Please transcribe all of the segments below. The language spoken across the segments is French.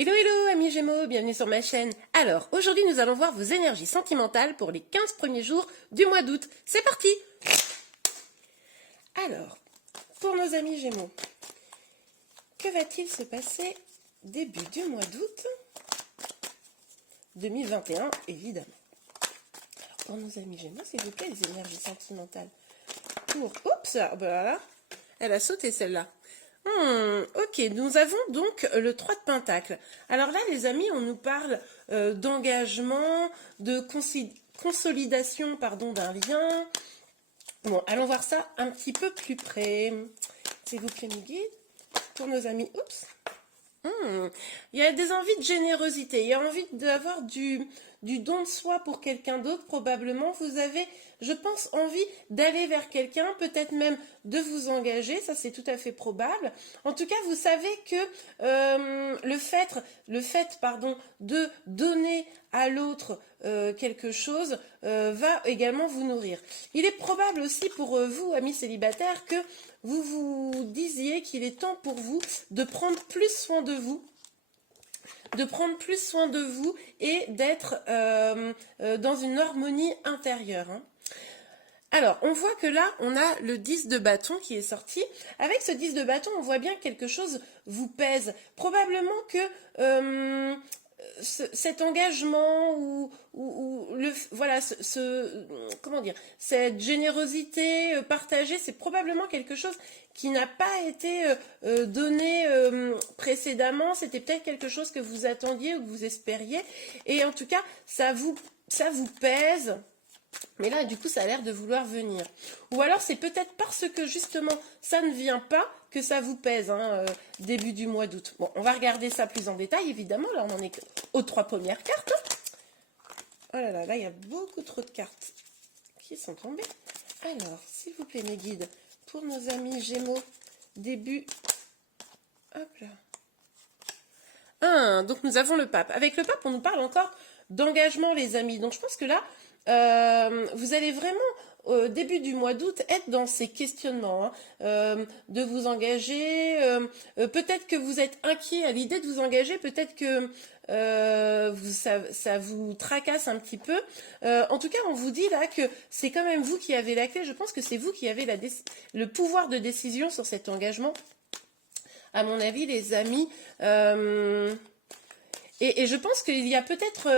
Hello hello amis Gémeaux, bienvenue sur ma chaîne. Alors, aujourd'hui nous allons voir vos énergies sentimentales pour les 15 premiers jours du mois d'août. C'est parti! Alors, pour nos amis Gémeaux, que va-t-il se passer début du mois d'août 2021, évidemment. Alors, pour nos amis Gémeaux, s'il vous plaît, les énergies sentimentales pour... Oups, voilà, elle a sauté celle-là. Ok, nous avons donc le 3 de Pentacle. Alors là, les amis, on nous parle d'engagement, de consolidation, pardon, d'un lien. Bon, allons voir ça un petit peu plus près. S'il vous plaît, mes guides, pour nos amis. Oups. Il y a des envies de générosité, il y a envie d'avoir du don de soi pour quelqu'un d'autre, probablement. Vous avez, je pense, envie d'aller vers quelqu'un, peut-être même de vous engager, ça c'est tout à fait probable. En tout cas, vous savez que le fait de donner à l'autre quelque chose va également vous nourrir. Il est probable aussi pour vous, amis célibataires, que vous vous disiez qu'il est temps pour vous de prendre plus soin de vous, et d'être dans une harmonie intérieure. Alors, on voit que là, on a le 10 de bâton qui est sorti. Avec ce 10 de bâton, on voit bien que quelque chose vous pèse. Probablement que cet engagement comment dire, cette générosité partagée, c'est probablement quelque chose qui n'a pas été donné précédemment. C'était peut-être quelque chose que vous attendiez ou que vous espériez. Et en tout cas, ça vous pèse. Mais là, du coup, ça a l'air de vouloir venir. Ou alors, c'est peut-être parce que, justement, ça ne vient pas que ça vous pèse, début du mois d'août. Bon, on va regarder ça plus en détail, évidemment. Là, on en est aux 3 premières cartes. Oh là là, là, il y a beaucoup trop de cartes qui sont tombées. Alors, s'il vous plaît, mes guides, pour nos amis Gémeaux, début... Hop là. Donc, nous avons le pape. Avec le pape, on nous parle encore d'engagement, les amis. Donc, je pense que là... vous allez vraiment, au début du mois d'août, être dans ces questionnements, de vous engager. Peut-être que vous êtes inquiet à l'idée de vous engager, peut-être que ça vous tracasse un petit peu. En tout cas, on vous dit là que c'est quand même vous qui avez la clé. Je pense que c'est vous qui avez le pouvoir de décision sur cet engagement. À mon avis, les amis... Et je pense qu'il y a peut-être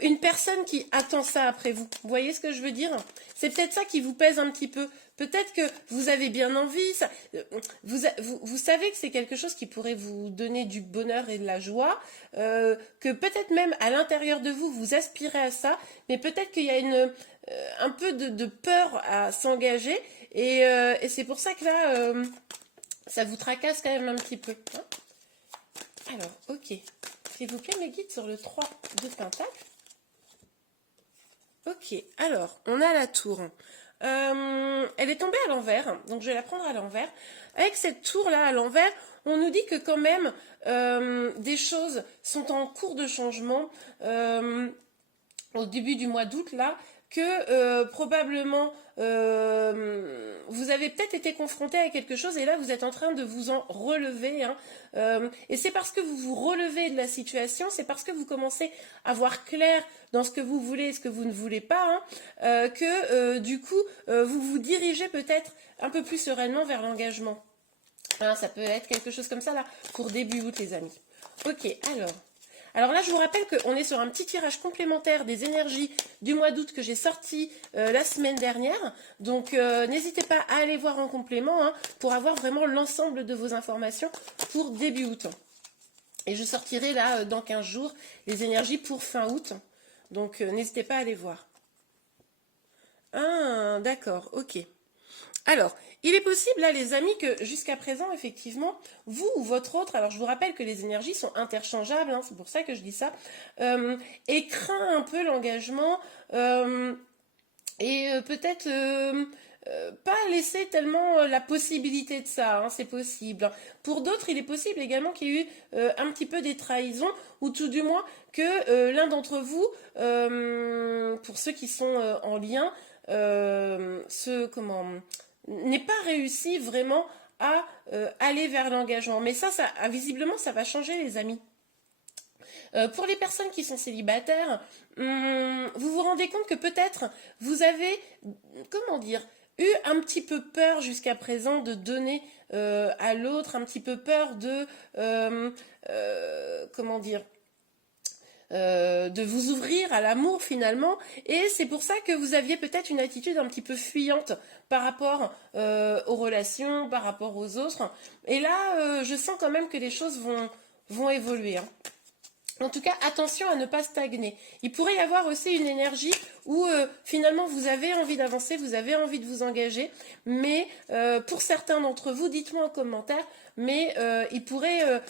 une personne qui attend ça après vous. Vous voyez ce que je veux dire? C'est peut-être ça qui vous pèse un petit peu. Peut-être que vous avez bien envie. Vous savez que c'est quelque chose qui pourrait vous donner du bonheur et de la joie. Que peut-être même à l'intérieur de vous, vous aspirez à ça. Mais peut-être qu'il y a un peu de peur à s'engager. Et c'est pour ça que là, ça vous tracasse quand même un petit peu. Alors, ok. S'il vous plaît, mes guides, sur le 3 de Pentacle. Ok, alors, on a la tour. Elle est tombée à l'envers, donc je vais la prendre à l'envers. Avec cette tour-là à l'envers, on nous dit que quand même, des choses sont en cours de changement au début du mois d'août, là, que probablement vous avez peut-être été confronté à quelque chose et là vous êtes en train de vous en relever. Et c'est parce que vous vous relevez de la situation, c'est parce que vous commencez à voir clair dans ce que vous voulez et ce que vous ne voulez pas, que du coup vous vous dirigez peut-être un peu plus sereinement vers l'engagement. Ça peut être quelque chose comme ça là pour début août, les amis. Ok, alors là, je vous rappelle qu'on est sur un petit tirage complémentaire des énergies du mois d'août que j'ai sorti la semaine dernière. Donc, n'hésitez pas à aller voir en complément pour avoir vraiment l'ensemble de vos informations pour début août. Et je sortirai là, dans 15 jours, les énergies pour fin août. Donc, n'hésitez pas à aller voir. D'accord, ok. Alors, il est possible, là, les amis, que jusqu'à présent, effectivement, vous ou votre autre, alors je vous rappelle que les énergies sont interchangeables, c'est pour ça que je dis ça, et craint un peu l'engagement, et peut-être pas laisser tellement la possibilité de ça, c'est possible. Pour d'autres, il est possible également qu'il y ait eu un petit peu des trahisons, ou tout du moins que l'un d'entre vous, pour ceux qui sont en lien, n'ait pas réussi vraiment à aller vers l'engagement. Mais ça visiblement, ça va changer, les amis. Pour les personnes qui sont célibataires, vous vous rendez compte que peut-être vous avez, comment dire, eu un petit peu peur jusqu'à présent de donner à l'autre, un petit peu peur de, comment dire, de vous ouvrir à l'amour finalement, et c'est pour ça que vous aviez peut-être une attitude un petit peu fuyante par rapport aux relations, par rapport aux autres, et là je sens quand même que les choses vont évoluer, hein. En tout cas, attention à ne pas stagner. Il pourrait y avoir aussi une énergie où finalement vous avez envie d'avancer, vous avez envie de vous engager, mais pour certains d'entre vous, dites-moi en commentaire, mais il pourrait,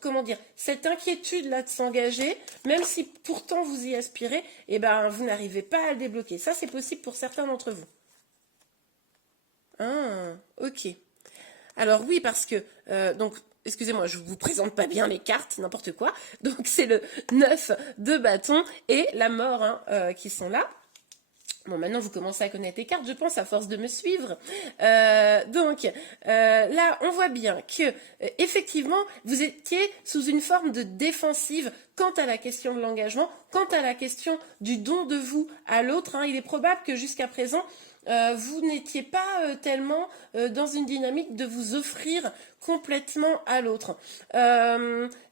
comment dire, cette inquiétude-là de s'engager, même si pourtant vous y aspirez, eh ben vous n'arrivez pas à le débloquer. Ça, c'est possible pour certains d'entre vous. Ah, ok. Alors oui, parce que, donc, excusez-moi, je vous présente pas bien les cartes, n'importe quoi. Donc c'est le 9 de bâton et la mort, hein, qui sont là. Bon, maintenant vous commencez à connaître les cartes, je pense, à force de me suivre. Là, on voit bien que, effectivement, vous étiez sous une forme de défensive quant à la question de l'engagement, quant à la question du don de vous à l'autre, hein. Il est probable que jusqu'à présent, vous n'étiez pas tellement dans une dynamique de vous offrir complètement à l'autre.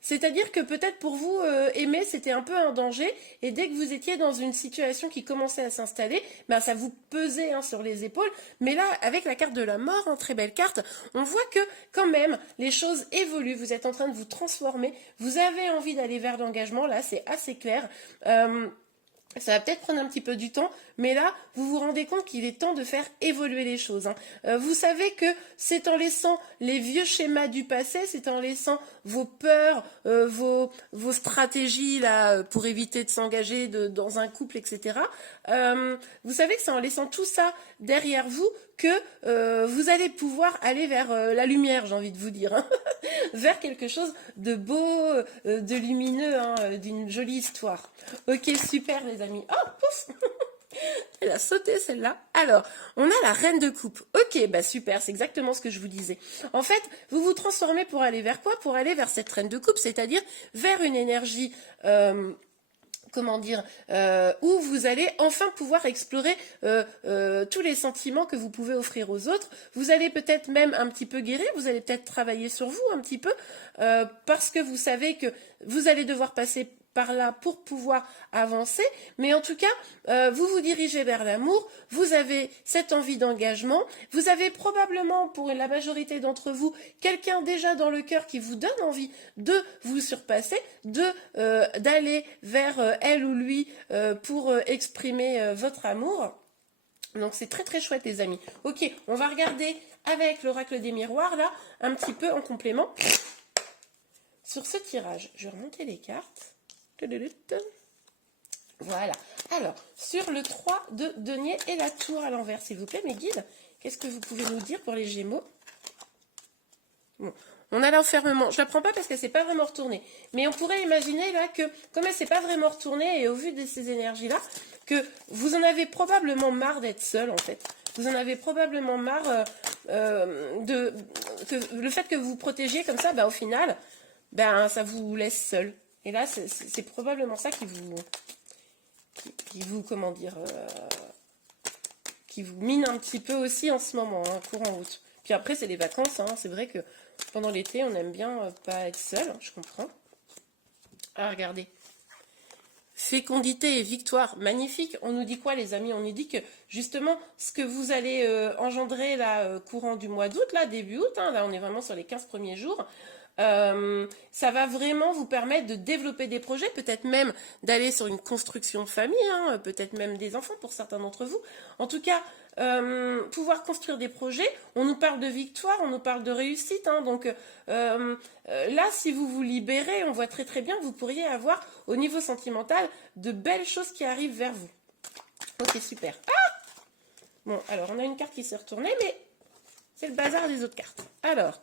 C'est-à-dire que peut-être pour vous, aimer, c'était un peu un danger, et dès que vous étiez dans une situation qui commençait à s'installer, ben, ça vous pesait, hein, sur les épaules. Mais là, avec la carte de la mort, hein, très belle carte, on voit que quand même, les choses évoluent, vous êtes en train de vous transformer, vous avez envie d'aller vers l'engagement, là c'est assez clair. Ça va peut-être prendre un petit peu du temps, mais là, vous vous rendez compte qu'il est temps de faire évoluer les choses, hein. Vous savez que c'est en laissant les vieux schémas du passé, c'est en laissant vos peurs, vos stratégies là pour éviter de s'engager dans un couple, etc. Vous savez que c'est en laissant tout ça derrière vous que vous allez pouvoir aller vers la lumière, j'ai envie de vous dire, hein. Vers quelque chose de beau, de lumineux, hein, d'une jolie histoire. Ok, super les amis. Oh, pouf. Elle a sauté celle-là. Alors, on a la reine de coupe. Ok, bah super, c'est exactement ce que je vous disais. En fait, vous vous transformez pour aller vers quoi? Pour aller vers cette reine de coupe, c'est-à-dire vers une énergie... comment dire, où vous allez enfin pouvoir explorer tous les sentiments que vous pouvez offrir aux autres. Vous allez peut-être même un petit peu guérir, vous allez peut-être travailler sur vous un petit peu, parce que vous savez que vous allez devoir passer par là pour pouvoir avancer, mais en tout cas, vous vous dirigez vers l'amour, vous avez cette envie d'engagement, vous avez probablement, pour la majorité d'entre vous, quelqu'un déjà dans le cœur qui vous donne envie de vous surpasser, d'aller vers elle ou lui pour exprimer votre amour. Donc c'est très très chouette les amis. Ok, on va regarder avec l'oracle des miroirs là, un petit peu en complément. Sur ce tirage, je vais remonter les cartes. Voilà. Alors, sur le 3 de denier et la tour à l'envers, s'il vous plaît, mes guides, qu'est-ce que vous pouvez nous dire pour les Gémeaux? Bon, on a l'enfermement. Je la prends pas parce qu'elle s'est pas vraiment retournée. Mais on pourrait imaginer là que, comme elle s'est pas vraiment retournée et au vu de ces énergies-là, que vous en avez probablement marre d'être seul en fait. Vous en avez probablement marre que le fait que vous vous protégiez comme ça, bah, au final, ben, ça vous laisse seul. Et là, c'est probablement ça qui vous, comment dire, qui vous mine un petit peu aussi en ce moment, hein, courant août. Puis après, c'est les vacances, hein. C'est vrai que pendant l'été, on aime bien pas être seul, hein, je comprends. Ah, regardez. Fécondité et victoire, magnifique. On nous dit quoi les amis? On nous dit que justement, ce que vous allez engendrer là, courant du mois d'août, là, début août, hein, là on est vraiment sur les 15 premiers jours, ça va vraiment vous permettre de développer des projets, peut-être même d'aller sur une construction de famille, hein, peut-être même des enfants pour certains d'entre vous. En tout cas, pouvoir construire des projets, on nous parle de victoire, on nous parle de réussite, hein, donc là, si vous vous libérez, on voit très très bien que vous pourriez avoir au niveau sentimental de belles choses qui arrivent vers vous. Ok, super. Ah, bon, alors on a une carte qui s'est retournée, mais c'est le bazar des autres cartes. Alors,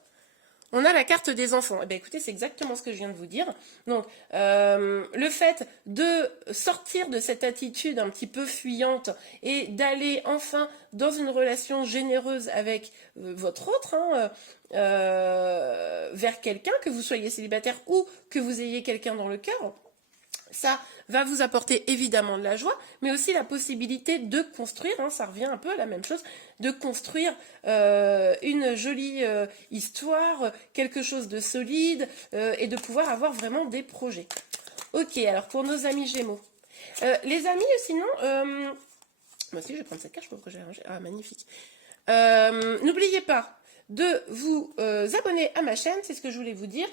on a la carte des enfants. Eh bien, écoutez, c'est exactement ce que je viens de vous dire. Donc, le fait de sortir de cette attitude un petit peu fuyante et d'aller enfin dans une relation généreuse avec votre autre, hein, vers quelqu'un, que vous soyez célibataire ou que vous ayez quelqu'un dans le cœur. Ça va vous apporter évidemment de la joie, mais aussi la possibilité de construire, hein, ça revient un peu à la même chose, de construire une jolie histoire, quelque chose de solide, et de pouvoir avoir vraiment des projets. Ok, alors pour nos amis Gémeaux. Les amis, sinon, moi aussi je vais prendre cette carte, je crois que j'ai rangé. Ah, magnifique. N'oubliez pas de vous abonner à ma chaîne, c'est ce que je voulais vous dire,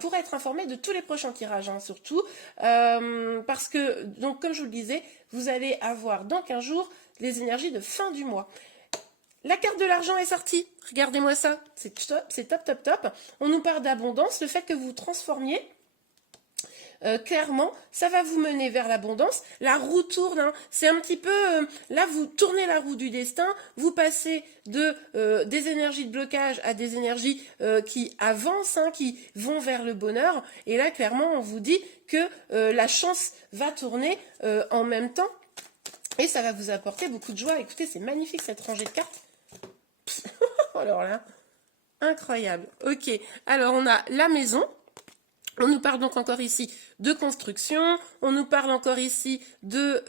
pour être informé de tous les prochains tirages, hein, surtout, parce que, donc, comme je vous le disais, vous allez avoir dans 15 jours les énergies de fin du mois. La carte de l'argent est sortie, regardez-moi ça, c'est top, c'est top, top, top. On nous parle d'abondance, le fait que vous transformiez. Clairement, ça va vous mener vers l'abondance. La roue tourne, hein. C'est un petit peu... là, vous tournez la roue du destin, vous passez des énergies de blocage à des énergies qui avancent, hein, qui vont vers le bonheur. Et là, clairement, on vous dit que la chance va tourner en même temps. Et ça va vous apporter beaucoup de joie. Écoutez, c'est magnifique cette rangée de cartes. Alors là, incroyable. Ok, alors on a la maison. On nous parle donc encore ici de construction, on nous parle encore ici de,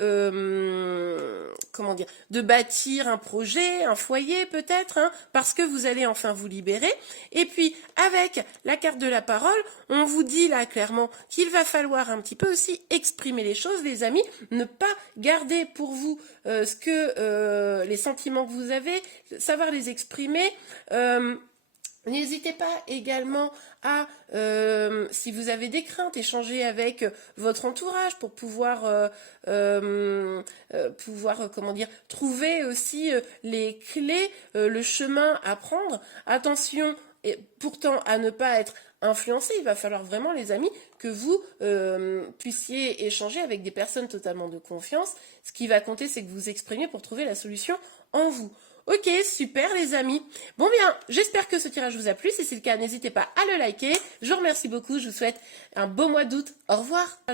comment dire, de bâtir un projet, un foyer peut-être, hein, parce que vous allez enfin vous libérer. Et puis, avec la carte de la parole, on vous dit là clairement qu'il va falloir un petit peu aussi exprimer les choses, les amis, ne pas garder pour vous les sentiments que vous avez, savoir les exprimer. N'hésitez pas également à, si vous avez des craintes, échanger avec votre entourage pour pouvoir, comment dire, trouver aussi les clés, le chemin à prendre. Attention, et pourtant à ne pas être influencé, il va falloir vraiment, les amis, que vous puissiez échanger avec des personnes totalement de confiance. Ce qui va compter, c'est que vous exprimiez pour trouver la solution en vous. Ok, super les amis. Bon bien, j'espère que ce tirage vous a plu. Si c'est le cas, n'hésitez pas à le liker. Je vous remercie beaucoup. Je vous souhaite un beau mois d'août. Au revoir.